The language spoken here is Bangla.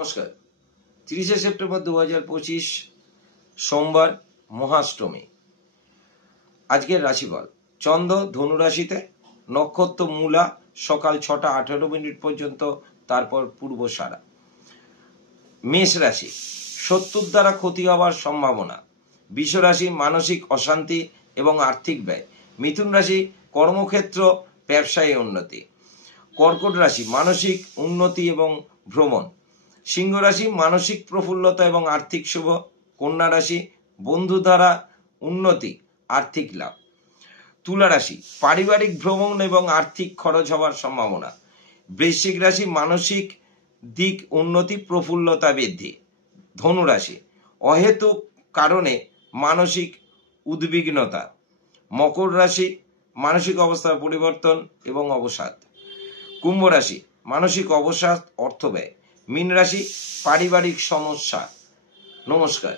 নমস্কার। 30শে সেপ্টেম্বর 2025 সোমবার, মহাষ্টমী। আজকের রাশিফল। চন্দ্র ধনু রাশিতে, নক্ষত্র মূলা সকাল 6টা 18 মিনিট পর্যন্ত, তারপর পূর্বসারা। মেষ রাশি, শত্রুর দ্বারা ক্ষতি হওয়ার সম্ভাবনা। বৃষ রাশি, মানসিক অশান্তি এবং আর্থিক ব্যয়। মিথুন রাশি, কর্মক্ষেত্র ব্যবসায়ী উন্নতি। কর্কট রাশি, মানসিক উন্নতি এবং ভ্রমণ। সিংহ রাশি, মানসিক প্রফুল্লতা এবং আর্থিক শুভ। কন্যা রাশি, বন্ধু দ্বারা উন্নতি, আর্থিক লাভ। তুলা রাশি, পারিবারিক ভ্রমণ এবং আর্থিক খরচ হওয়ার সম্ভাবনা। বৃশ্চিক রাশি, মানসিক দিক উন্নতি, প্রফুল্লতা বৃদ্ধি। ধনু রাশি, অহেতুক কারণে মানসিক উদ্বিগ্নতা। মকর রাশি, মানসিক অবস্থার পরিবর্তন এবং অবসাদ। কুম্ভ রাশি, মানসিক অবসাদ, অর্থ ব্যয়। মীন রাশি, পারিবারিক সমস্যা। নমস্কার।